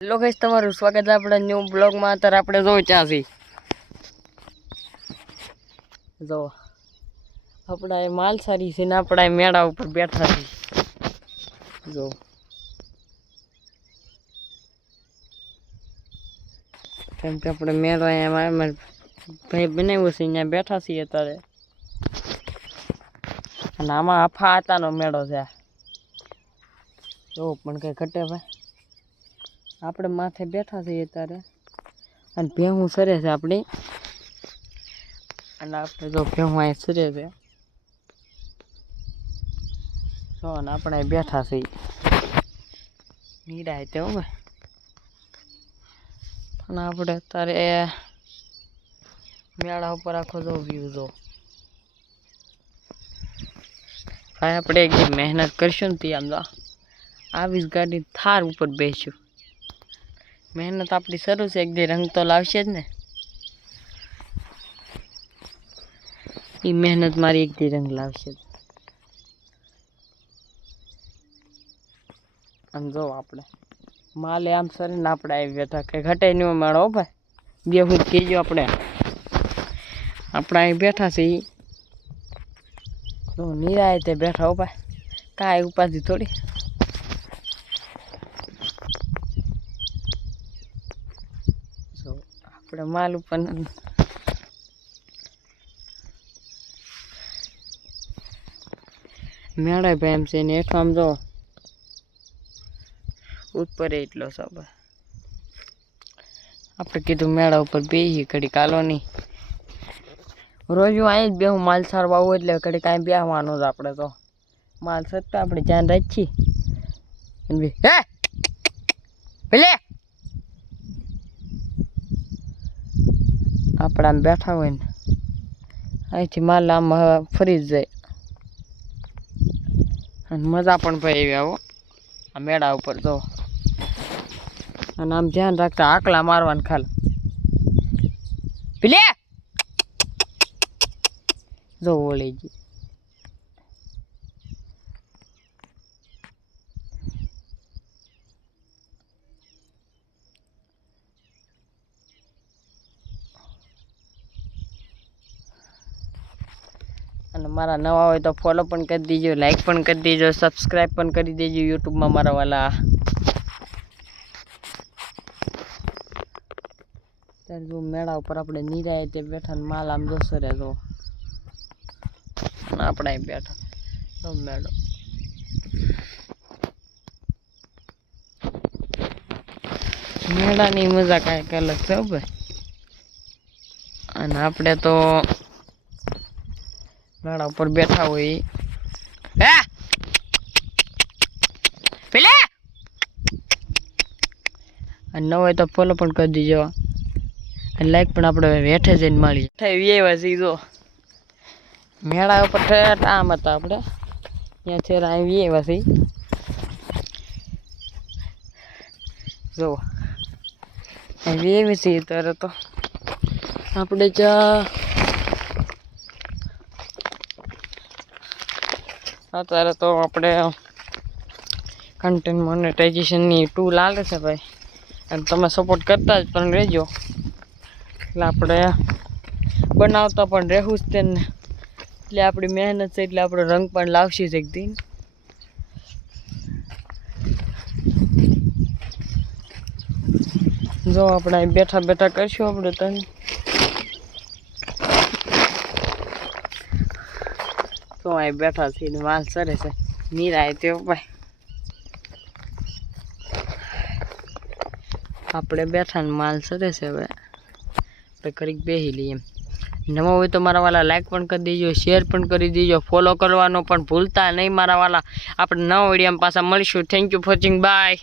Hello guys, તમારું સ્વાગત છે આપણા ન્યૂ બ્લોગમાં. અત્યારે આપણે જો ચાસી જો આપણા એ માલસારી છે ને આપણા એ મેળા ઉપર બેઠા છે. જો કેમ કે આપણે મેળો એમાં ભાઈ બનાવ્યો છે, અહીંયા બેઠા છીએ અત્યારે. અને આમાં આફા આતાનો મેળો છે. જો પણ કઈ ઘટે ભાઈ, આપણે માથે બેઠા છીએ અત્યારે અને ભેહું સરે છે આપણી. અને આપણે જો ભેહું અહીં સરે છે જો, અને આપણે બેઠા છીએ નિરાય તે ભાઈ. અને આપણે અત્યારે મેળા ઉપર આખો જો વ્યૂ જો ભાઈ. આપણે એક મહેનત કરશું ને આમ તો આવી જ ગાડી થાર ઉપર બેસ્યું. મહેનત આપણી શરૂ છે, એક દી રંગ તો લાવશે જ ને. એ મહેનત મારી એક દી રંગ લાવશે જ. આમ જો આપણે માલે આમ સરે ને આપણે આવી બેઠા, કઈ ઘટે નહીં મેળો ભાઈ. બે હું કહેજો આપણે અહીં બેઠા છીએ નિરાય તે બેઠા હો ભાઈ, કાંઈ ઉપાધિ થોડી. જો આપણે માલ ઉપર મેળા ભાઈ એમ છે ને હેઠો આમ જો ઉપર એટલો સબ. આપણે કીધું મેળા ઉપર બેહી ઘડી કાલો નહીં. રોજ હું અહીં જ બેહું, માલ સારવા આવું એટલે ઘડી કાંઈ બેહવાનું જ. આપણે તો માલ સરતા આપણે ધ્યાન રાખીએ. હે ભલે આપણે આમ બેઠા હોય ને અહીંથી માલ આમ ફરી જ જાય અને મજા પણ ભાઈ એવી આવો આ મેળા ઉપર તો. અને આમ ધ્યાન રાખતા આકલા મારવાનું ખાલી પેલે જો ઓળી ગઈ. અને મારા નવા હોય તો ફોલો પણ કરી દેજો, લાઈક પણ કરી દેજો, સબસ્ક્રાઈબ પણ કરી દેજો યુટ્યુબમાં મારા વાલા. ત્યારે જો મેળા ઉપર આપણે નિરાય તે બેઠા માલ આમ જોશે રે જો. આપણે અહીં બેઠા તો મેળો મેળાની મજા કાંઈક અલગ છે ભાઈ. અને આપણે તો મેળા ઉપર બેઠા હોય હે પેલે. અને ન હોય તો ફોલો પણ કરી દીજો અને લાઈક પણ આપણે હેઠે જઈને મળીએ. એવા છે જો મેળા ઉપર ઠેઠ આમ હતા આપણે ત્યાં છે આવી એવા છે જો એવી છે. ત્યારે તો આપણે અત્યારે તો આપણે કન્ટેન્ટ મોનેટાઇઝેશનની ટૂલ આવે છે ભાઈ, અને તમે સપોર્ટ કરતા જ પણ રહેજો. એટલે આપણે બનાવતા પણ રહેવું જ તેને. એટલે આપણી મહેનત છે એટલે આપણો રંગ પણ લાવશે જ એક દિન. જો આપણે બેઠા બેઠા કરશું આપણે તને તો અહીં બેઠા છીએ માલ સરે છે નિરાય તે ભાઈ. આપણે બેઠા ને માલ સરે છે હવે આપણે ઘડીક બેસી લઈએ. એમ નવા હોય તો મારા વાલા લાઈક પણ કરી દેજો, શેર પણ કરી દેજો, ફોલો કરવાનો પણ ભૂલતા નહીં મારા વાલા. આપણે નવા વિડીયોમાં પાછા મળીશું. Thank you for watching, by.